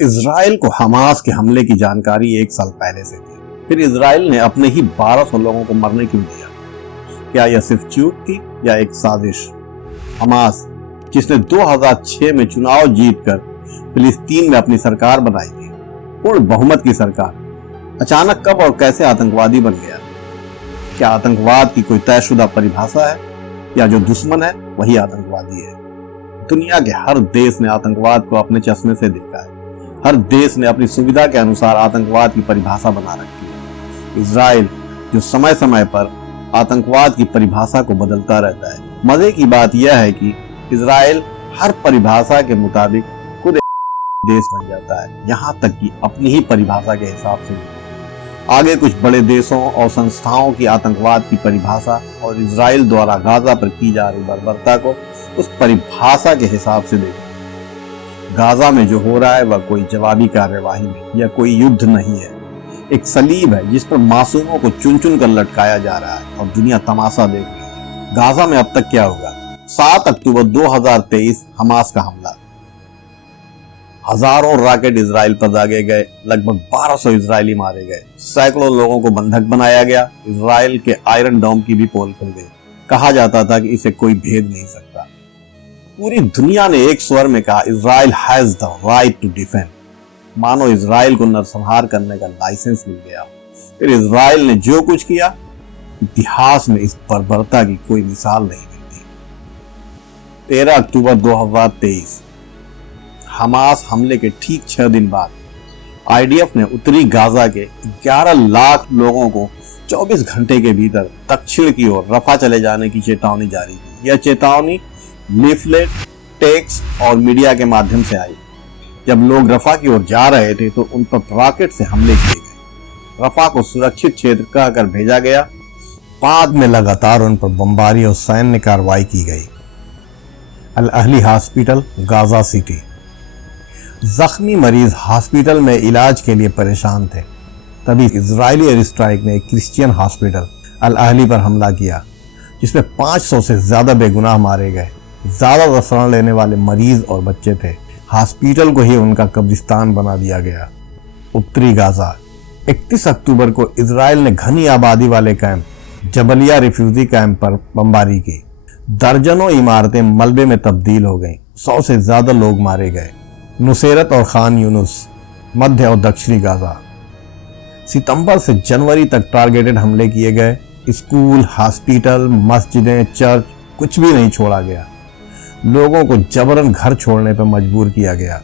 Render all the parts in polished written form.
Israel को Hamas के हमले की जानकारी 1 साल पहले से थी। फिर इजराइल ने अपने ही 1200 लोगों को मरने क्यों दिया? क्या यह सिर्फ चूक थी या एक साजिश? हमास, जिसने 2006 में चुनाव जीतकर फिलिस्तीन में अपनी सरकार बनाई थी, पूर्ण बहुमत की सरकार, अचानक कब और कैसे आतंकवादी बन गया? क्या आतंकवाद की कोई तयशुदा परिभाषा है या जो दुश्मन है वही आतंकवादी है? दुनिया के हर देश ने आतंकवाद को अपने चश्मे से देखा है। हर देश ने अपनी सुविधा के अनुसार आतंकवाद की परिभाषा बना रखी है। इजराइल जो समय समय पर आतंकवाद की परिभाषा को बदलता रहता है। मजे की बात यह है कि इजराइल हर परिभाषा के मुताबिक खुद एक देश बन जाता है, यहाँ तक कि अपनी ही परिभाषा के हिसाब से। आगे कुछ बड़े देशों और संस्थाओं की आतंकवाद की परिभाषा और इजराइल द्वारा गाजा पर की जा रही बर्बरता को उस परिभाषा के हिसाब से देखें। गाजा में जो हो रहा है वह कोई जवाबी कार्यवाही नहीं या कोई युद्ध नहीं है, एक सलीब है जिस पर मासूमों को चुन चुन कर लटकाया जा रहा है और दुनिया तमाशा देख रही है। गाजा में अब तक क्या होगा? 7 अक्टूबर 2023 हमास का हमला, हजारों रॉकेट इजराइल पर दागे गए, लगभग 1200 इजरायली मारे गए, सैकड़ों लोगों को बंधक बनाया गया। इजराइल के आयरन डोम की भी पोल खुल गई। कहा जाता था कि इसे कोई भेद नहीं सकता। पूरी दुनिया ने एक स्वर में कहा, Israel has the right to defend, मानो इजराइल को नरसंहार करने का लाइसेंस मिल गया। फिर इजराइल ने जो कुछ किया, इतिहास में इस बर्बरता की कोई मिसाल नहीं मिलती। 13 अक्टूबर 2023 हमास हमले के ठीक 6 दिन बाद आईडीएफ ने उत्तरी गाजा के 11 लाख लोगों को 24 घंटे के भीतर दक्षिण की ओर रफा चले जाने की चेतावनी जारी की। यह चेतावनी लीफलेट, टेक्स्ट और मीडिया के माध्यम से आई। जब लोग रफा की ओर जा रहे थे तो उन पर रॉकेट से हमले किए गए। रफा को सुरक्षित क्षेत्र कहकर भेजा गया। बाद में लगातार उन पर बमबारी और सैन्य कार्रवाई की गई। Al Ahli hospital, Gaza city. जख्मी मरीज हॉस्पिटल में इलाज के लिए परेशान थे। तभी इजरायली एयर स्ट्राइक ने एक क्रिश्चियन हॉस्पिटल अल अहली पर हमला किया, जिसमें 500 से ज्यादा बेगुनाह मारे गए। ज्यादातर शरण लेने वाले मरीज और बच्चे थे। हॉस्पिटल को ही उनका कब्रिस्तान बना दिया गया। उत्तरी गाजा, 31 अक्टूबर को इजराइल ने घनी आबादी वाले कैंप जबलिया रिफ्यूजी कैंप पर बमबारी की। दर्जनों इमारतें मलबे में तब्दील हो गईं। 100 से ज्यादा लोग मारे गए। नुसेरत और खान यूनुस, मध्य और दक्षिणी गाजा। सितंबर से जनवरी तक टारगेटेड हमले किए गए। स्कूल, हॉस्पिटल, मस्जिदें, चर्च, कुछ भी नहीं छोड़ा गया। लोगों को जबरन घर छोड़ने पर मजबूर किया गया।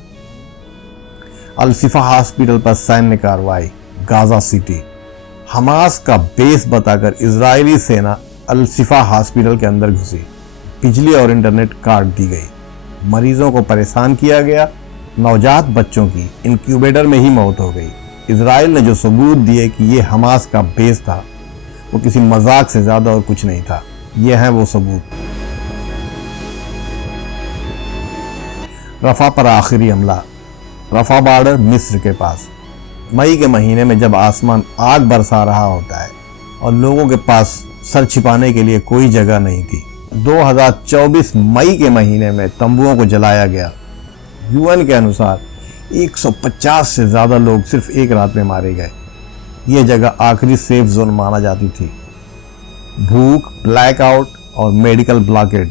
अल शिफा हॉस्पिटल पर सैन्य कार्रवाई। गाजा सिटी, हमास का बेस बताकर इजरायली सेना अल शिफा हॉस्पिटल के अंदर घुसी। बिजली और इंटरनेट काट दी गई। मरीजों को परेशान किया गया। नवजात बच्चों की इनक्यूबेटर में ही मौत हो गई। इजराइल ने जो सबूत दिए कि ये हमास का बेस था, वो किसी मजाक से ज्यादा और कुछ नहीं था। ये है वो सबूत। रफा पर आखिरी हमला। रफा बॉर्डर मिस्र के पास। मई के महीने में जब आसमान आग बरसा रहा होता है और लोगों के पास सर छिपाने के लिए कोई जगह नहीं थी। 2024 मई के महीने में तंबुओं को जलाया गया। यूएन के अनुसार 150 से ज्यादा लोग सिर्फ एक रात में मारे गए। ये जगह आखिरी सेफ जोन माना जाती थी। भूख, ब्लैकआउट और मेडिकल ब्लॉकेड।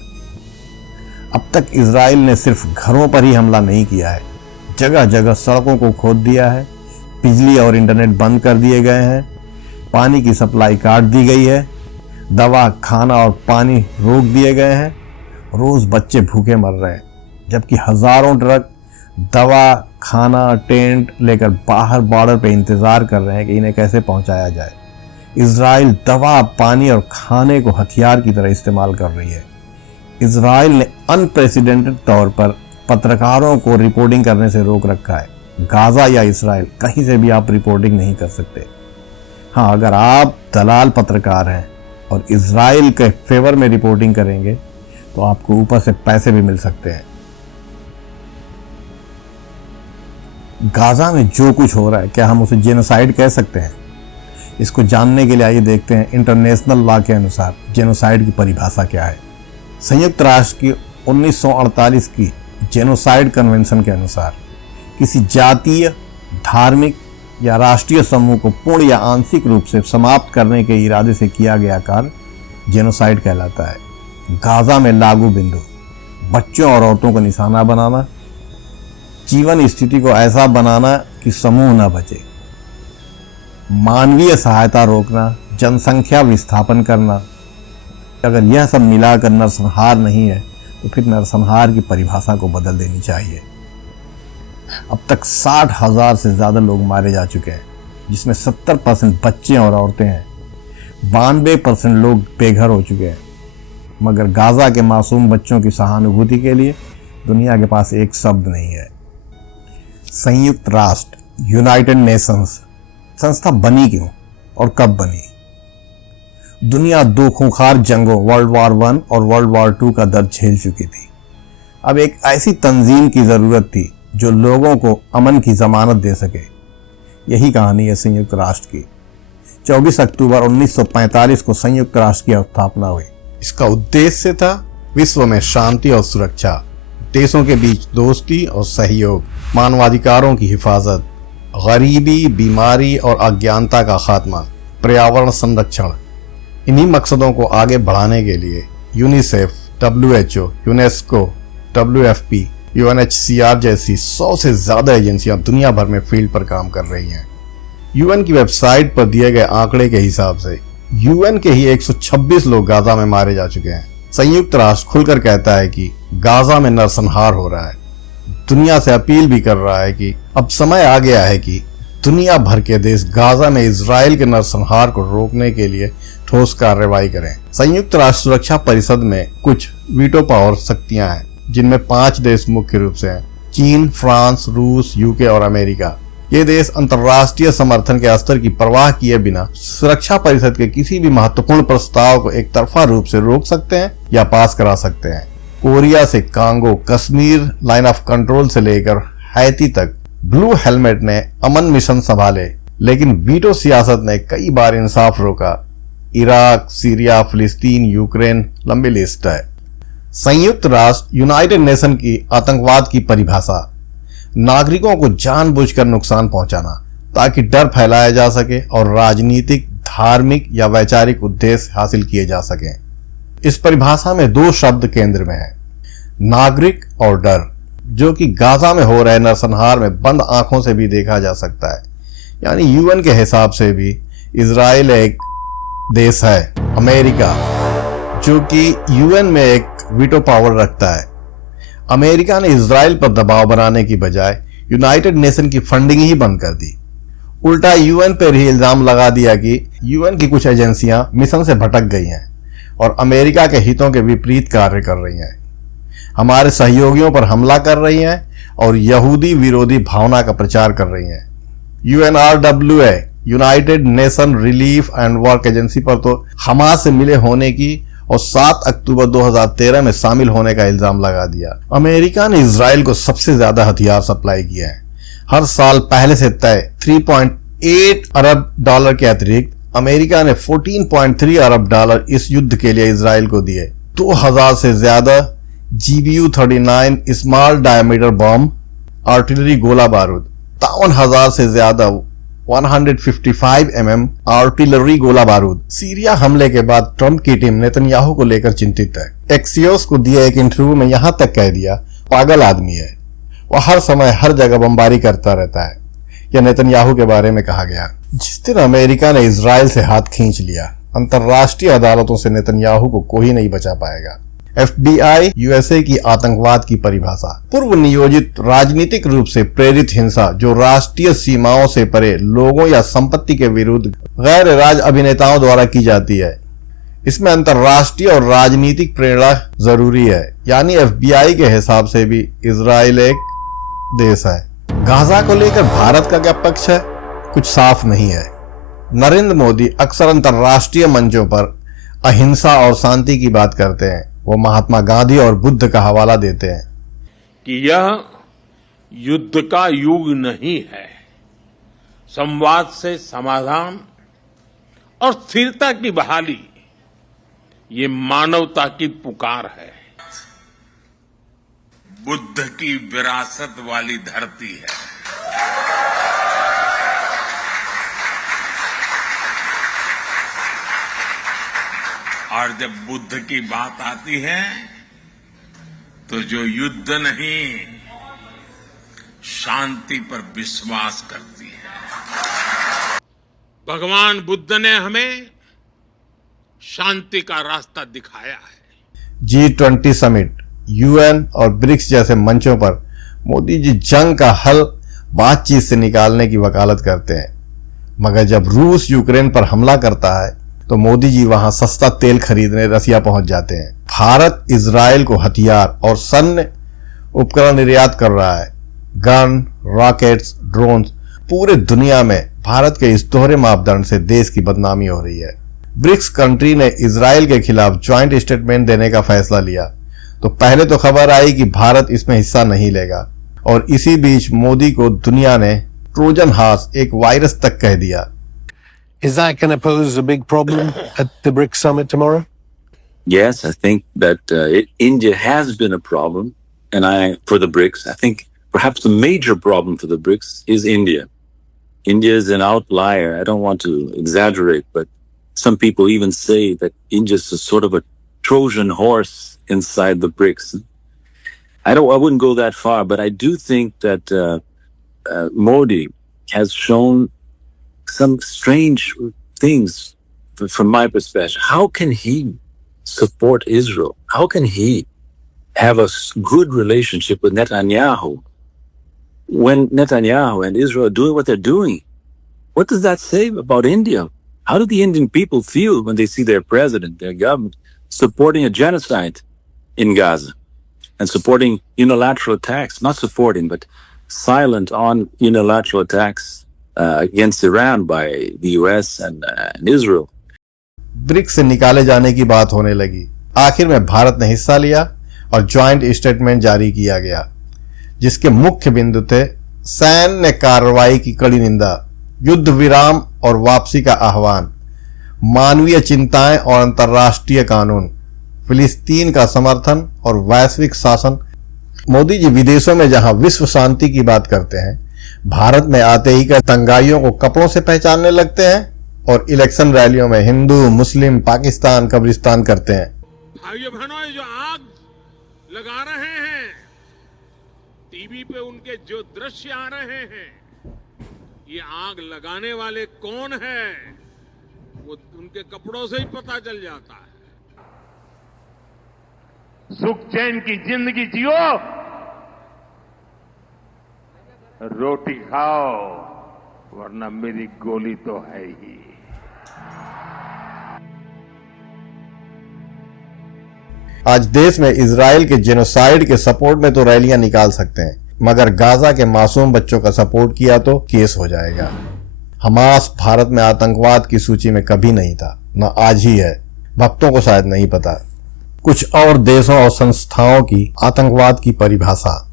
अब तक इजराइल ने सिर्फ घरों पर ही हमला नहीं किया है, जगह जगह सड़कों को खोद दिया है। बिजली और इंटरनेट बंद कर दिए गए हैं। पानी की सप्लाई काट दी गई है। दवा, खाना और पानी रोक दिए गए हैं। रोज बच्चे भूखे मर रहे हैं, जबकि हजारों ट्रक दवा, खाना, टेंट लेकर बाहर बॉर्डर पे इंतजार कर रहे हैं कि इन्हें कैसे पहुंचाया जाए। इजराइल दवा, पानी और खाने को हथियार की तरह इस्तेमाल कर रही है। इजराइल ने अनप्रेसिडेंटेड तौर पर पत्रकारों को रिपोर्टिंग करने से रोक रखा है। गाजा या इजराइल, कहीं से भी आप रिपोर्टिंग नहीं कर सकते। हाँ, अगर आप दलाल पत्रकार हैं और इजराइल के फेवर में रिपोर्टिंग करेंगे तो आपको ऊपर से पैसे भी मिल सकते हैं। गाजा में जो कुछ हो रहा है, क्या हम उसे जेनोसाइड कह सकते हैं? इसको जानने के लिए आइए देखते हैं इंटरनेशनल लॉ के अनुसार जेनोसाइड की परिभाषा क्या है। संयुक्त राष्ट्र की 1948 की जेनोसाइड कन्वेंशन के अनुसार किसी जातीय, धार्मिक या राष्ट्रीय समूह को पूर्ण या आंशिक रूप से समाप्त करने के इरादे से किया गया कार्य जेनोसाइड कहलाता है। गाजा में लागू बिंदु: बच्चों और औरतों को निशाना बनाना, जीवन स्थिति को ऐसा बनाना कि समूह न बचे, मानवीय सहायता रोकना, जनसंख्या विस्थापन करना। अगर यह सब मिलाकर नरसंहार नहीं है तो फिर नरसंहार की परिभाषा को बदल देनी चाहिए। अब तक 60,000 से ज़्यादा लोग मारे जा चुके हैं, जिसमें 70% बच्चे और औरतें हैं। 92% लोग बेघर हो चुके हैं। मगर गाजा के मासूम बच्चों की सहानुभूति के लिए दुनिया के पास एक शब्द नहीं है। संयुक्त राष्ट्र, यूनाइटेड नेशंस संस्था बनी क्यों और कब बनी? दुनिया 2 खूंखार जंगों, वर्ल्ड वॉर 1 और वर्ल्ड वॉर 2 का दर्द झेल चुकी थी। अब एक ऐसी तंजीम की ज़रूरत थी जो लोगों को अमन की ज़मानत दे सके। यही कहानी है संयुक्त राष्ट्र की। 24 अक्टूबर 1945 को संयुक्त राष्ट्र की स्थापना हुई। इसका उद्देश्य था विश्व में शांति और सुरक्षा, देशों के बीच दोस्ती और सहयोग, मानवाधिकारों की हिफाजत, गरीबी, बीमारी और अज्ञानता का खात्मा, पर्यावरण संरक्षण। इन्हीं मकसदों को आगे बढ़ाने के लिए UNICEF, WHO, UNESCO, WFP, UNHCR जैसी 100 से ज्यादा एजेंसियां दुनिया भर में फील्ड पर काम कर रही हैं। यूएन की वेबसाइट पर दिए गए आंकड़े के हिसाब से यूएन के ही 126 लोग गाजा में मारे जा चुके हैं। संयुक्त राष्ट्र खुलकर कहता है कि गाजा में नरसंहार हो रहा है। दुनिया से अपील भी कर रहा है कि अब समय आ गया है कि दुनिया भर के देश गाजा में इजराइल के नरसंहार को रोकने के लिए ठोस कार्रवाई करें। संयुक्त राष्ट्र सुरक्षा परिषद में कुछ वीटो पावर शक्तियां हैं, जिनमें 5 देश मुख्य रूप से हैं: चीन, फ्रांस, रूस, यूके और अमेरिका। ये देश अंतर्राष्ट्रीय समर्थन के स्तर की परवाह किए बिना सुरक्षा परिषद के किसी भी महत्वपूर्ण प्रस्ताव को एक तरफा रूप से रोक सकते हैं या पास करा सकते हैं। कोरिया से Congo, Kashmir line of control से लेकर हैती तक ब्लू हेलमेट ने अमन मिशन संभाले, लेकिन वीटो सियासत ने कई बार इंसाफ रोका। इराक, सीरिया, फिलिस्तीन, यूक्रेन, लंबी लिस्ट है। संयुक्त राष्ट्र, यूनाइटेड नेशन की आतंकवाद की परिभाषा: नागरिकों को जानबूझकर नुकसान पहुंचाना ताकि डर फैलाया जा सके और राजनीतिक, धार्मिक या वैचारिक उद्देश्य हासिल किए जा सके। इस परिभाषा में 2 शब्द केंद्र में है: नागरिक और डर, जो कि गाजा में हो रहे नरसंहार में बंद आंखों से भी देखा जा सकता है। यानी यूएन के हिसाब से भी इजराइल एक देश है। अमेरिका, जो कि यूएन में एक वीटो पावर रखता है। अमेरिका ने इजराइल पर दबाव बनाने की बजाय यूनाइटेड नेशन की फंडिंग ही बंद कर दी। उल्टा यूएन पर ही इल्जाम लगा दिया कि यूएन की कुछ एजेंसियां मिशन से भटक गई हैं और अमेरिका के हितों के विपरीत कार्य कर रही हैं, हमारे सहयोगियों पर हमला कर रही हैं और यहूदी विरोधी भावना का प्रचार कर रही हैं। UNRWA, United nation relief and work agency पर तो हमास से मिले होने की और 7 अक्टूबर 2013 में शामिल होने का इल्जाम लगा दिया। अमेरिका ने इजराइल को सबसे ज्यादा हथियार सप्लाई किए हैं। हर साल पहले से तय $3.8 अरब के अतिरिक्त अमेरिका ने $14.3 अरब इस युद्ध के लिए इजराइल को दिए। 2000 से ज्यादा GBU-39 स्मॉल डायमीटर बम, आर्टिलरी गोला बारूद, 53,000 से ज्यादा 155 mm आर्टिलरी गोला बारूद। सीरिया हमले के बाद ट्रंप की टीम नेतन्याहू को लेकर चिंतित है। एक्सियोस को दिए एक इंटरव्यू में यहां तक कह दिया, पागल आदमी है, वह हर समय हर जगह बमबारी करता रहता है। यह नेतन्याहू के बारे में कहा गया। जिस दिन अमेरिका ने इजराइल से हाथ खींच लिया, अंतर्राष्ट्रीय अदालतों से नेतन्याहू को कोई नहीं बचा पाएगा। FBI USA की आतंकवाद की परिभाषा: पूर्व नियोजित, राजनीतिक रूप से प्रेरित हिंसा जो राष्ट्रीय सीमाओं से परे लोगों या संपत्ति के विरुद्ध गैर राज अभिनेताओं द्वारा की जाती है। इसमें अंतर्राष्ट्रीय और राजनीतिक प्रेरणा जरूरी है। यानी FBI के हिसाब से भी इजराइल एक देश है। गाजा को लेकर भारत का क्या पक्ष है, कुछ साफ नहीं है। नरेंद्र मोदी अक्सर अंतर्राष्ट्रीय मंचों पर अहिंसा और शांति की बात करते हैं। वो महात्मा गांधी और बुद्ध का हवाला देते हैं कि यह युद्ध का युग नहीं है, संवाद से समाधान और स्थिरता की बहाली, ये मानवता की पुकार है। बुद्ध की विरासत वाली धरती है। और जब बुद्ध की बात आती है तो जो युद्ध नहीं, शांति पर विश्वास करती है। भगवान बुद्ध ने हमें शांति का रास्ता दिखाया है। G20 समिट, यूएन और ब्रिक्स जैसे मंचों पर मोदी जी जंग का हल बातचीत से निकालने की वकालत करते हैं, मगर जब रूस यूक्रेन पर हमला करता है तो मोदी जी वहां सस्ता तेल खरीदने रसिया पहुंच जाते हैं। भारत इजराइल को हथियार और सैन्य उपकरण निर्यात कर रहा है। गन, रॉकेट्स, ड्रोन्स, पूरे दुनिया में भारत के इस दोहरे मापदंड से देश की बदनामी हो रही है। ब्रिक्स कंट्री ने इजराइल के खिलाफ ज्वाइंट स्टेटमेंट देने का फैसला लिया तो पहले तो खबर आई कि भारत इसमें हिस्सा नहीं लेगा, और इसी बीच मोदी को दुनिया ने ट्रोजन हॉर्स, एक वायरस तक कह दिया। Is that going to pose a big problem at the BRICS summit tomorrow? Yes, I think that India has been a problem, and for the BRICS, I think perhaps the major problem for the BRICS is India. India is an outlier. I don't want to exaggerate, but some people even say that India is a sort of a Trojan horse inside the BRICS. I wouldn't go that far, but I do think that Modi has shown some strange things from my perspective. How can he support Israel? How can he have a good relationship with Netanyahu when Netanyahu and Israel are doing what they're doing? What does that say about India? How do the Indian people feel when they see their president, their government, supporting a genocide in Gaza and supporting unilateral attacks? Not supporting, but silent on unilateral attacks against Iran by the US and Israel. BRICS से निकाले जाने की बात होने लगी। आखिर में भारत ने हिस्सा लिया और ज्वाइंट स्टेटमेंट जारी किया गया, जिसके मुख्य बिंदु थे सैन्य कार्रवाई की कड़ी निंदा, युद्ध विराम और वापसी का आह्वान, मानवीय चिंताएं और अंतर्राष्ट्रीय कानून, फिलिस्तीन का समर्थन और वैश्विक शासन। मोदी जी विदेशों में जहां विश्व शांति की बात करते हैं, भारत में आते ही का दंगाइयों को कपड़ों से पहचानने लगते हैं और इलेक्शन रैलियों में हिंदू, मुस्लिम, पाकिस्तान, कब्रिस्तान करते हैं। भाइयों बहनों, ये जो आग लगा रहे हैं, टीवी पे उनके जो दृश्य आ रहे हैं, ये आग लगाने वाले कौन हैं, वो उनके कपड़ों से ही पता चल जाता है। सुख चैन की जिंदगी जियो, रोटी खाओ, वरना मेरी गोली तो है ही। आज देश में इजराइल के जेनोसाइड के सपोर्ट में तो रैलियां निकाल सकते हैं, मगर गाजा के मासूम बच्चों का सपोर्ट किया तो केस हो जाएगा। हमास भारत में आतंकवाद की सूची में कभी नहीं था, न आज ही है। भक्तों को शायद नहीं पता कुछ और देशों और संस्थाओं की आतंकवाद की परिभाषा।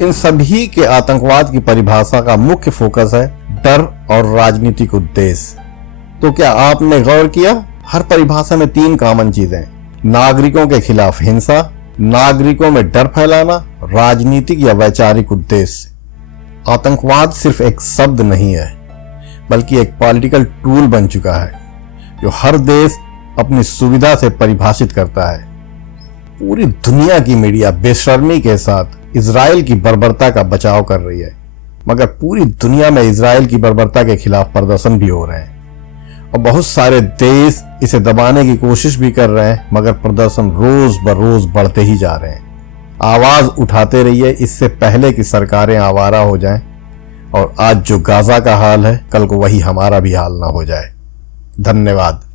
इन सभी के आतंकवाद की परिभाषा का मुख्य फोकस है डर और राजनीतिक उद्देश्य। तो क्या आपने गौर किया, हर परिभाषा में 3 कॉमन चीजें: नागरिकों के खिलाफ हिंसा, नागरिकों में डर फैलाना, राजनीतिक या वैचारिक उद्देश्य। आतंकवाद सिर्फ एक शब्द नहीं है, बल्कि एक पॉलिटिकल टूल बन चुका है जो हर देश अपनी सुविधा से परिभाषित करता है। पूरी दुनिया की मीडिया बेशर्मी के साथ इजराइल की बर्बरता का बचाव कर रही है, मगर पूरी दुनिया में इजराइल की बर्बरता के खिलाफ प्रदर्शन भी हो रहे हैं और बहुत सारे देश इसे दबाने की कोशिश भी कर रहे हैं, मगर प्रदर्शन रोज बरोज बढ़ते ही जा रहे हैं। आवाज उठाते रहिए, इससे पहले कि सरकारें आवारा हो जाएं और आज जो गाजा का हाल है, कल को वही हमारा भी हाल ना हो जाए। धन्यवाद।